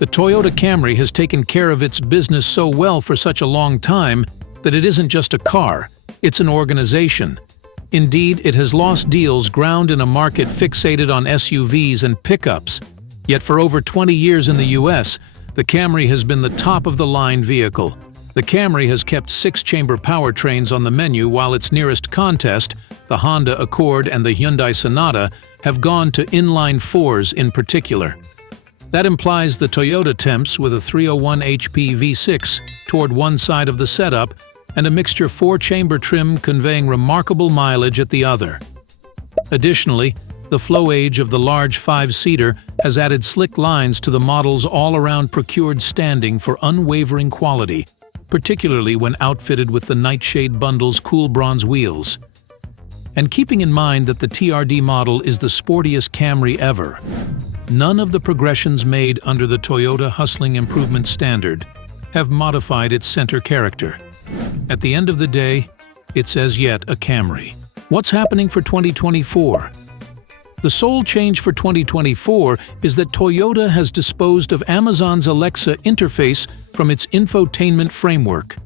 The Toyota Camry has taken care of its business so well for such a long time that it isn't just a car, it's an organization. Indeed, it has lost deals ground in a market fixated on SUVs and pickups. Yet for over 20 years in the US, the Camry has been the top-of-the-line vehicle. The Camry has kept 6-chamber powertrains on the menu while its nearest contest, the Honda Accord and the Hyundai Sonata, have gone to inline 4s in particular. That implies the Toyota Temps with a 301 HP V6 toward one side of the setup and a mixture 4-chamber trim conveying remarkable mileage at the other. Additionally, the flow age of the large 5-seater has added slick lines to the model's all-around procured standing for unwavering quality, particularly when outfitted with the Nightshade bundle's cool bronze wheels. And keeping in mind that the TRD model is the sportiest Camry ever, none of the progressions made under the Toyota Hustling Improvement Standard have modified its center character. At the end of the day, it's as yet a Camry. What's happening for 2024? The sole change for 2024 is that Toyota has disposed of Amazon's Alexa interface from its infotainment framework.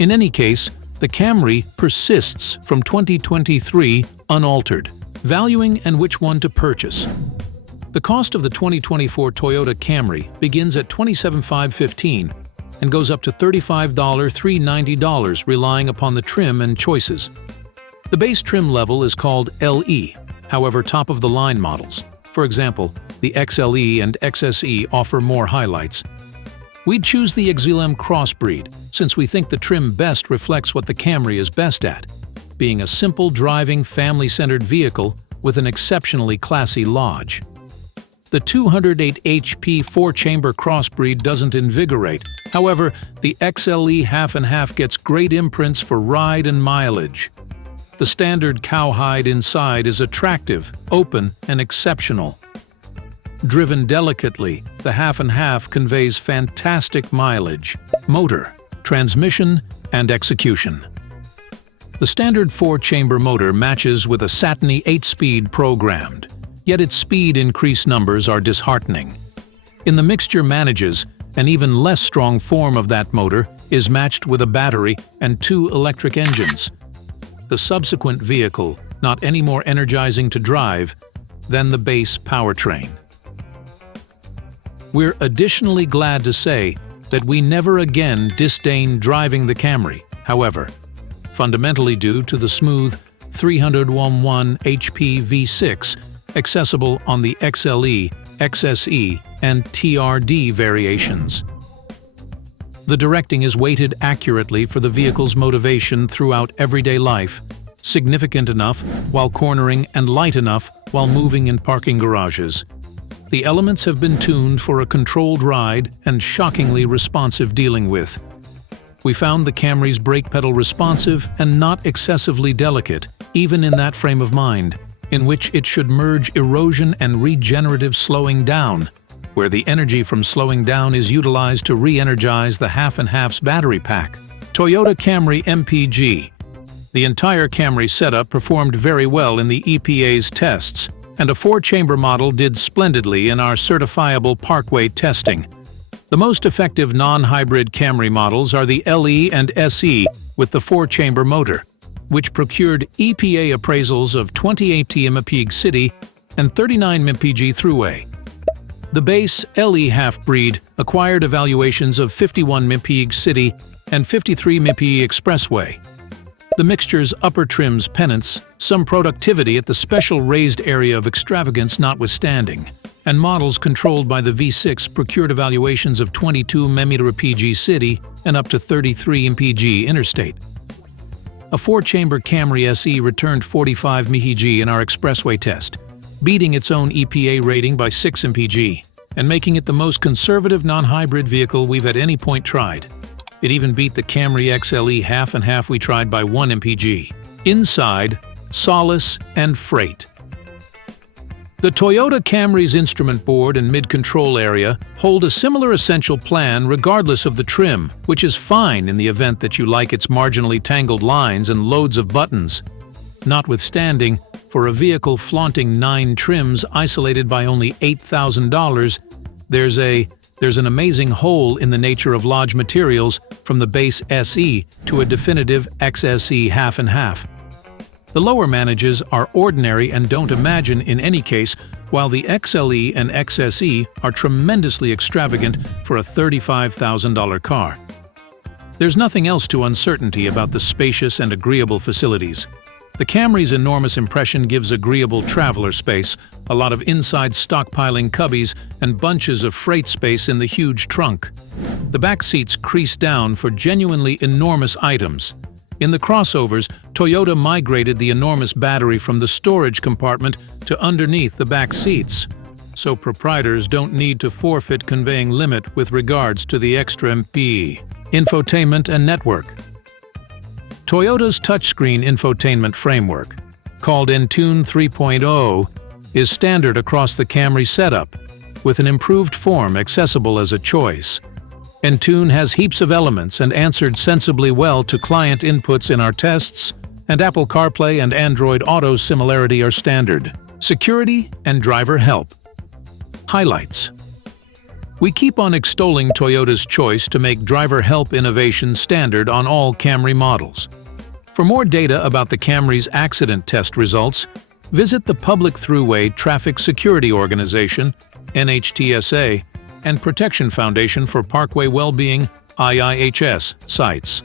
In any case, the Camry persists from 2023 unaltered, valuing and which one to purchase. The cost of the 2024 Toyota Camry begins at $27,515 and goes up to $35,390 relying upon the trim and choices. The base trim level is called LE, however top-of-the-line models, for example, the XLE and XSE offer more highlights. We'd choose the XLE Crossbreed since we think the trim best reflects what the Camry is best at, being a simple driving family-centered vehicle with an exceptionally classy lodge. The 208 HP 4-chamber Crossbreed doesn't invigorate. However, the XLE half-and-half gets great imprints for ride and mileage. The standard cowhide inside is attractive, open, and exceptional. Driven delicately, the half-and-half conveys fantastic mileage, motor, transmission, and execution. The standard 4-chamber motor matches with a satiny 8-speed programmed, yet its speed increase numbers are disheartening. In the mixture manages, an even less strong form of that motor is matched with a battery and 2 electric engines. The subsequent vehicle not any more energizing to drive than the base powertrain. We're additionally glad to say that we never again disdain driving the Camry, however, fundamentally due to the smooth 301 HP V6 accessible on the XLE, XSE, and TRD variations. The directing is weighted accurately for the vehicle's motivation throughout everyday life, significant enough while cornering and light enough while moving in parking garages. The elements have been tuned for a controlled ride and shockingly responsive dealing with. We found the Camry's brake pedal responsive and not excessively delicate, even in that frame of mind, in which it should merge erosion and regenerative slowing down, where the energy from slowing down is utilized to re-energize the half-and-half's battery pack. Toyota Camry MPG. The entire Camry setup performed very well in the EPA's tests, and a 4-chamber model did splendidly in our certifiable parkway testing. The most effective non-hybrid Camry models are the LE and SE with the 4-chamber motor, which procured EPA appraisals of 28 mpg city and 39 mpg throughway. The base LE half-breed acquired evaluations of 51 mpg city and 53 mpg expressway. The mixture's upper trims pennants some productivity at the special raised area of extravagance notwithstanding, and models controlled by the V6 procured evaluations of 22 mpg city and up to 33 mpg interstate. A 4-chamber Camry SE returned 45 mpg in our expressway test, beating its own EPA rating by 6 mpg, and making it the most conservative non-hybrid vehicle we've at any point tried. It even beat the Camry XLE half-and-half we tried by 1 mpg. Inside, solace and freight. The Toyota Camry's instrument board and mid-control area hold a similar essential plan regardless of the trim, which is fine in the event that you like its marginally tangled lines and loads of buttons. Notwithstanding, for a vehicle flaunting 9 trims isolated by only $8,000, there's a There's an amazing hole in the nature of lodge materials from the base SE to a definitive XSE half and half. The lower manages are ordinary and don't imagine in any case, while the XLE and XSE are tremendously extravagant for a $35,000 car. There's nothing else to uncertainty about the spacious and agreeable facilities. The Camry's enormous impression gives agreeable traveler space, a lot of inside stockpiling cubbies, and bunches of freight space in the huge trunk. The back seats crease down for genuinely enormous items. In the crossovers, Toyota migrated the enormous battery from the storage compartment to underneath the back seats, so proprietors don't need to forfeit conveying limit with regards to the extra MPG. Infotainment and network. Toyota's touchscreen infotainment framework, called Entune 3.0, is standard across the Camry setup, with an improved form accessible as a choice. Entune has heaps of elements and answered sensibly well to client inputs in our tests, and Apple CarPlay and Android Auto's similarity are standard. Security and driver help. Highlights. We keep on extolling Toyota's choice to make driver help innovation standard on all Camry models. For more data about the Camry's accident test results, visit the Public Thruway Traffic Security Organization, NHTSA, and Protection Foundation for Parkway Wellbeing, IIHS, sites.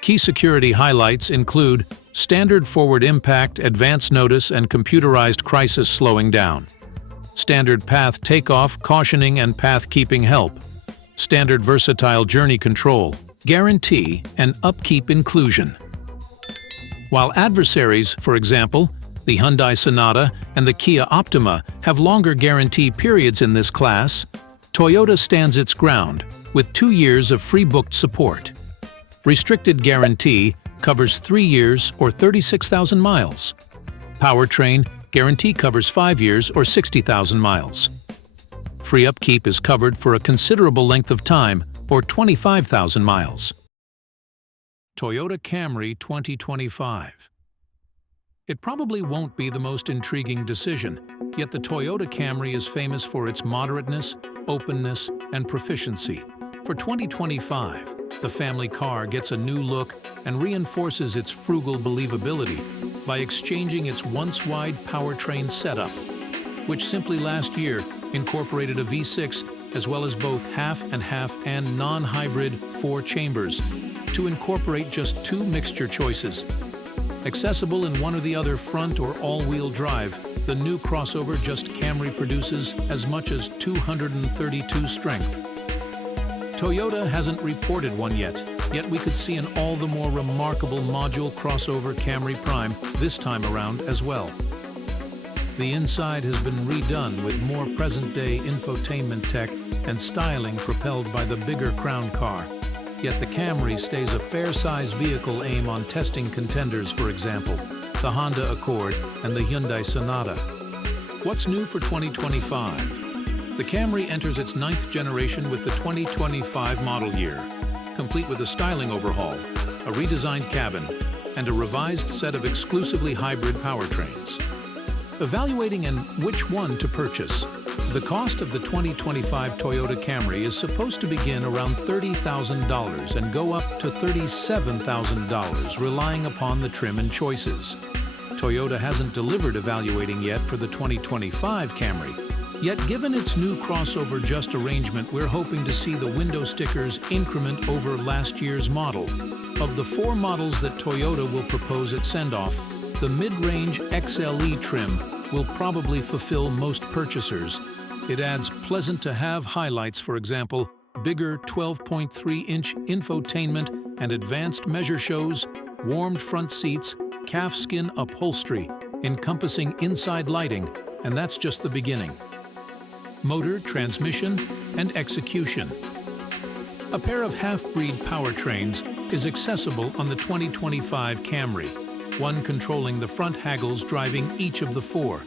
Key security highlights include standard forward impact, advance notice, and computerized crisis slowing down. Standard path takeoff, cautioning, and path-keeping help. Standard versatile journey control, guarantee, and upkeep inclusion. While adversaries, for example, the Hyundai Sonata and the Kia Optima, have longer guarantee periods in this class, Toyota stands its ground with 2 years of free-booked support. Restricted guarantee covers 3 years or 36,000 miles. Powertrain guarantee covers 5 years or 60,000 miles. Free upkeep is covered for a considerable length of time or 25,000 miles. Toyota Camry 2025. It probably won't be the most intriguing decision, yet the Toyota Camry is famous for its moderateness, openness, and proficiency. For 2025, the family car gets a new look and reinforces its frugal believability by exchanging its once-wide powertrain setup, which simply last year incorporated a V6 as well as both half and non-hybrid 4 chambers to incorporate just 2 mixture choices. Accessible in one or the other front or all-wheel drive, the new crossover just Camry produces as much as 232 strength. Toyota hasn't reported one yet we could see an all the more remarkable module crossover Camry Prime this time around as well. The inside has been redone with more present-day infotainment tech and styling propelled by the bigger Crown car. Yet the Camry stays a fair-sized vehicle aim on testing contenders, for example, the Honda Accord and the Hyundai Sonata. What's new for 2025? The Camry enters its 9th generation with the 2025 model year, complete with a styling overhaul, a redesigned cabin, and a revised set of exclusively hybrid powertrains. Evaluating which one to purchase. The cost of the 2025 Toyota Camry is supposed to begin around $30,000 and go up to $37,000, relying upon the trim and choices. Toyota hasn't delivered evaluating yet for the 2025 Camry. Yet given its new crossover just arrangement, we're hoping to see the window stickers increment over last year's model. Of the 4 models that Toyota will propose at send-off, the mid-range XLE trim will probably fulfill most purchasers. It adds pleasant-to-have highlights, for example, bigger 12.3-inch infotainment and advanced measure shows, warmed front seats, calfskin upholstery, encompassing inside lighting, and that's just the beginning. Motor, transmission, and execution. A pair of half-breed powertrains is accessible on the 2025 Camry, one controlling the front haggles driving each of the 4.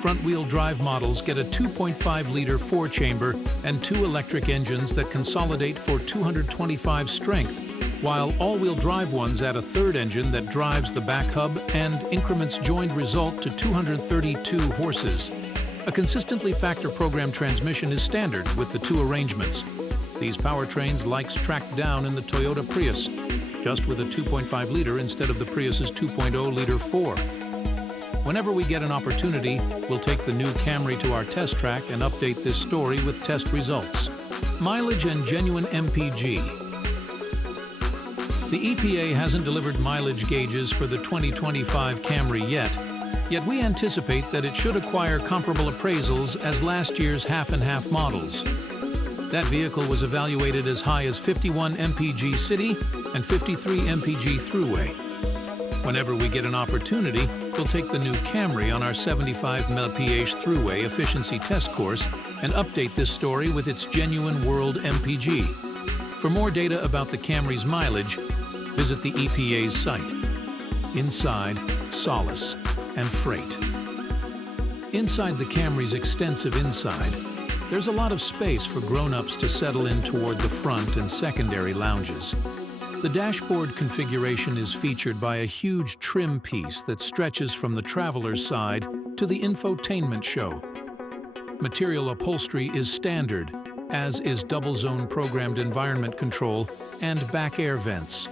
Front-wheel drive models get a 2.5-liter 4-chamber and 2 electric engines that consolidate for 225 strength, while all-wheel drive ones add a 3rd engine that drives the back hub and increments joined result to 232 horses. A consistently factor-programmed transmission is standard with the two arrangements. These powertrains likes tracked down in the Toyota Prius, just with a 2.5-liter instead of the Prius's 2.0-liter 4. Whenever we get an opportunity, we'll take the new Camry to our test track and update this story with test results. Mileage and genuine MPG. The EPA hasn't delivered mileage gauges for the 2025 Camry yet we anticipate that it should acquire comparable appraisals as last year's half-and-half models. That vehicle was evaluated as high as 51 MPG city and 53 MPG throughway. Whenever we get an opportunity, we'll take the new Camry on our 75 mph throughway efficiency test course and update this story with its genuine world MPG. For more data about the Camry's mileage, visit the EPA's site. Inside, solace and freight. Inside the Camry's extensive inside, there's a lot of space for grown-ups to settle in toward the front and secondary lounges. The dashboard configuration is featured by a huge trim piece that stretches from the traveler's side to the infotainment show. Material upholstery is standard, as is double-zone programmed environment control and back air vents.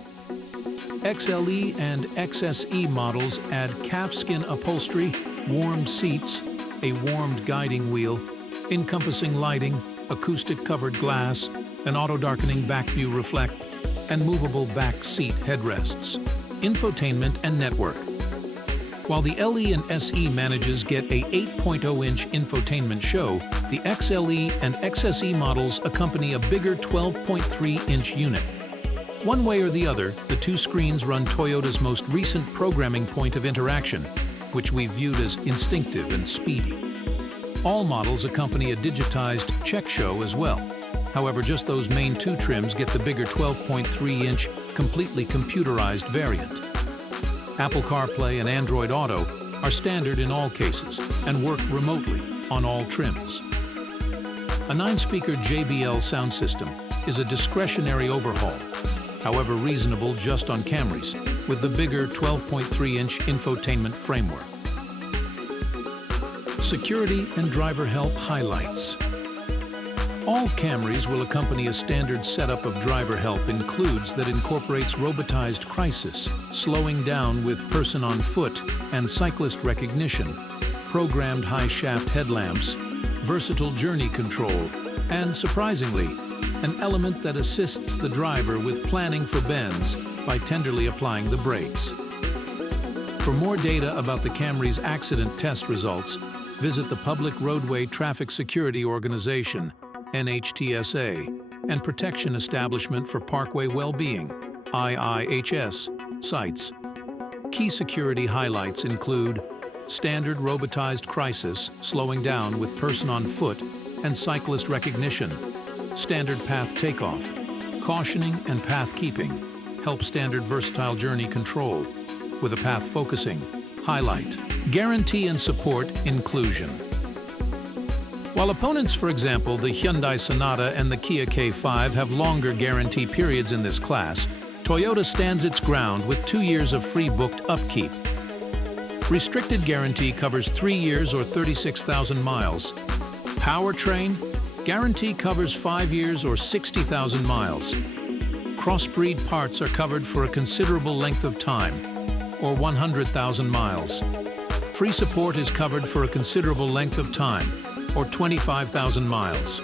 XLE and XSE models add calfskin upholstery, warmed seats, a warmed guiding wheel, encompassing lighting, acoustic-covered glass, an auto-darkening back view reflect, and movable back seat headrests, infotainment and network. While the LE and SE manages get a 8.0-inch infotainment show, the XLE and XSE models accompany a bigger 12.3-inch unit. One way or the other, the two screens run Toyota's most recent programming point of interaction, which we viewed as instinctive and speedy. All models accompany a digitized check show as well. However, just those main two trims get the bigger 12.3-inch, completely computerized variant. Apple CarPlay and Android Auto are standard in all cases and work remotely on all trims. A 9-speaker JBL sound system is a discretionary overhaul, however reasonable just on Camrys, with the bigger 12.3-inch infotainment framework. Security and driver help highlights. All Camrys will accompany a standard setup of driver help includes that incorporates robotized crisis, slowing down with person on foot and cyclist recognition, programmed high-shaft headlamps, versatile journey control, and, surprisingly, an element that assists the driver with planning for bends by tenderly applying the brakes. For more data about the Camry's accident test results, visit the Public Roadway Traffic Security Organization, NHTSA, and Protection Establishment for Parkway Wellbeing, IIHS, sites. Key security highlights include standard robotized crisis, slowing down with person on foot, and cyclist recognition, standard path takeoff, cautioning and path keeping, help standard versatile journey control, with a path focusing, highlight, guarantee and support inclusion. While opponents, for example, the Hyundai Sonata and the Kia K5 have longer guarantee periods in this class, Toyota stands its ground with 2 years of free booked upkeep. Restricted guarantee covers 3 years or 36,000 miles. Powertrain guarantee covers 5 years or 60,000 miles. Crossbreed parts are covered for a considerable length of time, or 100,000 miles. Free support is covered for a considerable length of time, or 25,000 miles.